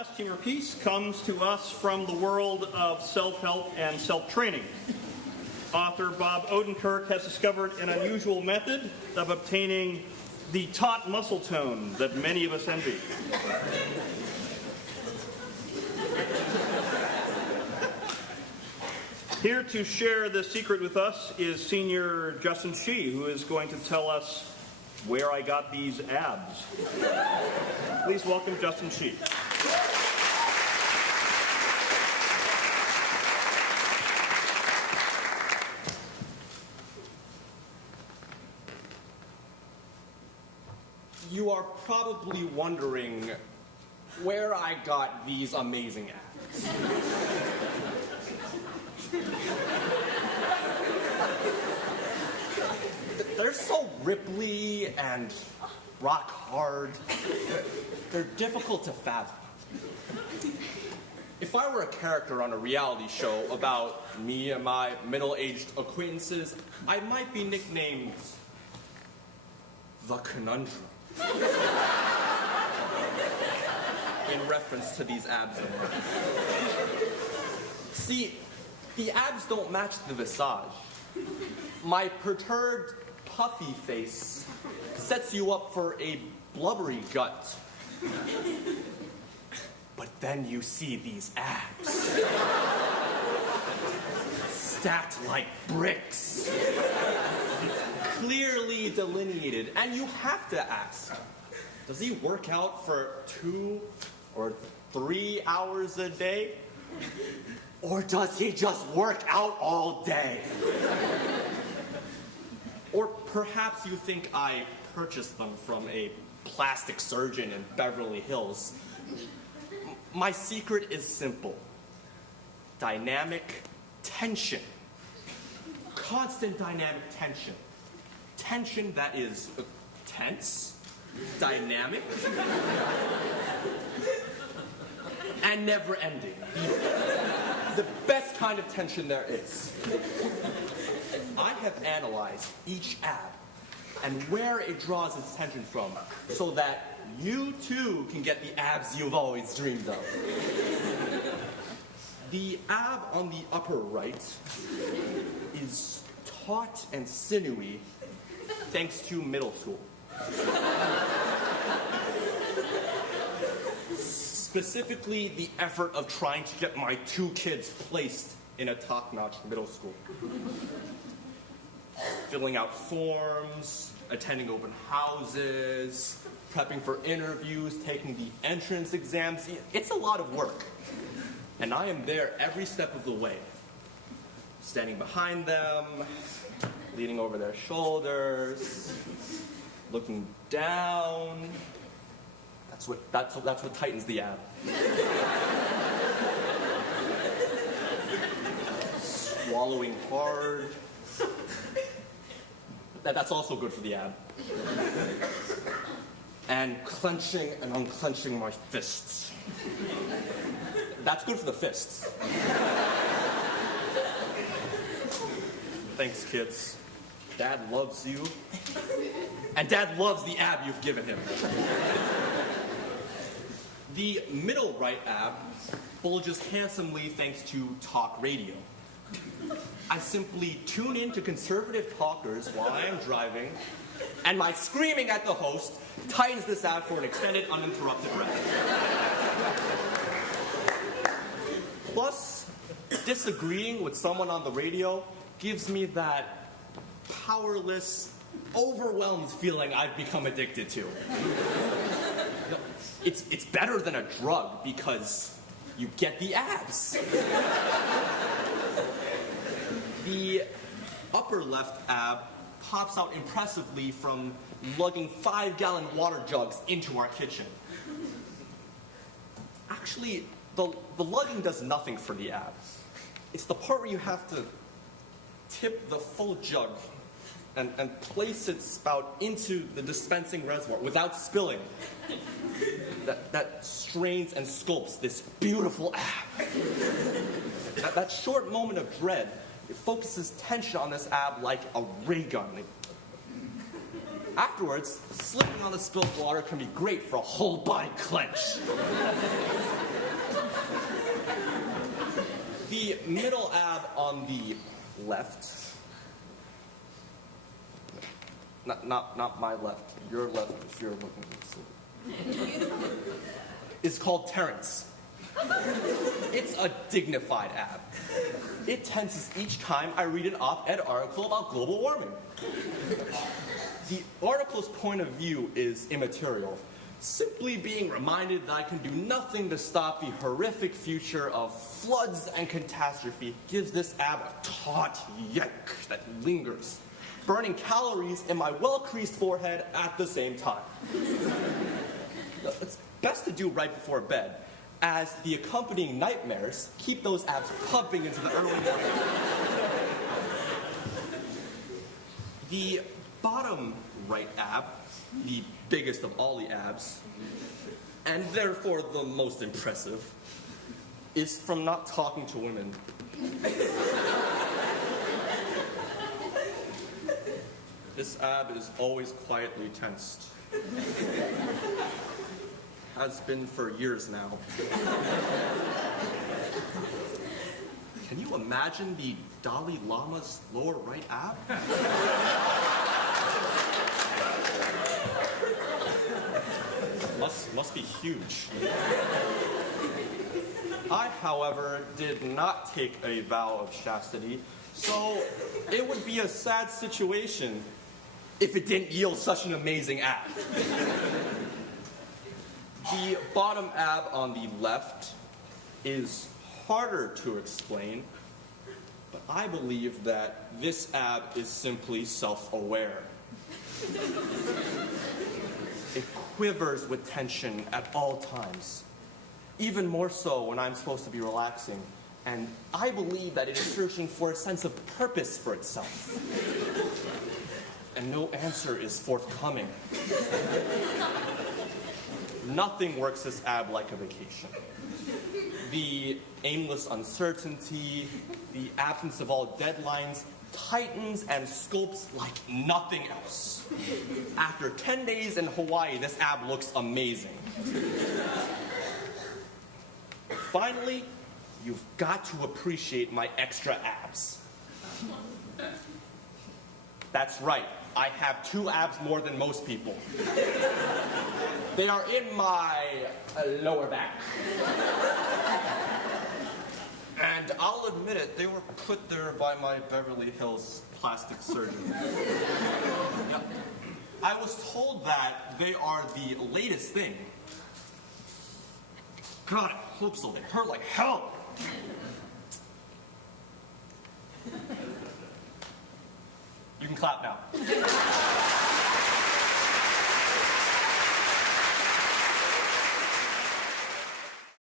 last humor piece comes to us from the world of self-help and self-training. Author Bob Odenkirk has discovered an unusual method of obtaining the taut muscle tone that many of us envy. Here to share the secret with us is senior Justin Shi, who is going to tell us where I got these abs. Please welcome Justin Shi. You are probably wondering where I got these amazing abs. They're so ripply and rock hard. They're difficult to fathom. If I were a character on a reality show about me and my middle-aged acquaintances, I might be nicknamed the Conundrum. In reference to these abs. See, the abs don't match the visage. My perturbed, puffy face sets you up for a blubbery gut. But then you see these abs. Stacked like bricks. Clearly delineated. And you have to ask, does he work out for 2 or 3 hours a day? Or does he just work out all day? Or perhaps you think I purchased them from a plastic surgeon in Beverly Hills. My secret is simple. Dynamic tension. Constant dynamic tension. Tension that is tense, dynamic, and never ending. The best kind of tension there is. I have analyzed each ab and where it draws its tension from so that you too can get the abs you've always dreamed of. The ab on the upper right is taut and sinewy thanks to middle school. Specifically, the effort of trying to get my 2 kids placed in a top-notch middle school. Filling out forms, attending open houses, prepping for interviews, taking the entrance exams. It's a lot of work. And I am there every step of the way. Standing behind them, leaning over their shoulders, looking down. That's what tightens the ab. Swallowing hard. That's also good for the ab. And clenching and unclenching my fists. That's good for the fists. Thanks, kids. Dad loves you. And Dad loves the ab you've given him. The middle right ab bulges handsomely thanks to talk radio. I simply tune in to conservative talkers while I am driving, and my screaming at the host tightens this ab for an extended, uninterrupted rest. Plus, disagreeing with someone on the radio gives me that powerless, overwhelmed feeling I've become addicted to. It's better than a drug because you get the abs. The upper left ab pops out impressively from lugging 5-gallon water jugs into our kitchen. Actually, the lugging does nothing for the abs. It's the part where you have to tip the full jug and place its spout into the dispensing reservoir without spilling. That strains and sculpts this beautiful ab. That short moment of dread, it focuses tension on this ab like a ray gun. Afterwards, slipping on the spilled water can be great for a whole body clench. middle ab on the left, not my left, your left if you're looking, is called Terrence. It's a dignified ab. It tenses each time I read an op-ed article about global warming. The article's point of view is immaterial. Simply being reminded that I can do nothing to stop the horrific future of floods and catastrophe gives this ab a taut yank that lingers, burning calories in my well-creased forehead at the same time. It's best to do right before bed, as the accompanying nightmares keep those abs pumping into the early morning. The bottom right ab, the biggest of all the abs, and therefore the most impressive, is from not talking to women. This ab is always quietly tensed. Has been for years now. Can you imagine the Dalai Lama's lower right ab? Must be huge. I, however, did not take a vow of chastity, so it would be a sad situation if it didn't yield such an amazing ab. The bottom ab on the left is harder to explain, but I believe that this ab is simply self-aware. It quivers with tension at all times, even more so when I'm supposed to be relaxing, and I believe that it is searching for a sense of purpose for itself. And no answer is forthcoming. Nothing works this ab like a vacation. The aimless uncertainty, the absence of all deadlines, tightens and sculpts like nothing else. After 10 days in Hawaii, this ab looks amazing. Finally, you've got to appreciate my extra abs. That's right, I have 2 abs more than most people. They are in my lower back. And I'll admit it, they were put there by my Beverly Hills plastic surgeon. Yeah. I was told that they are the latest thing. God, I hope so. They hurt like hell. You can clap now.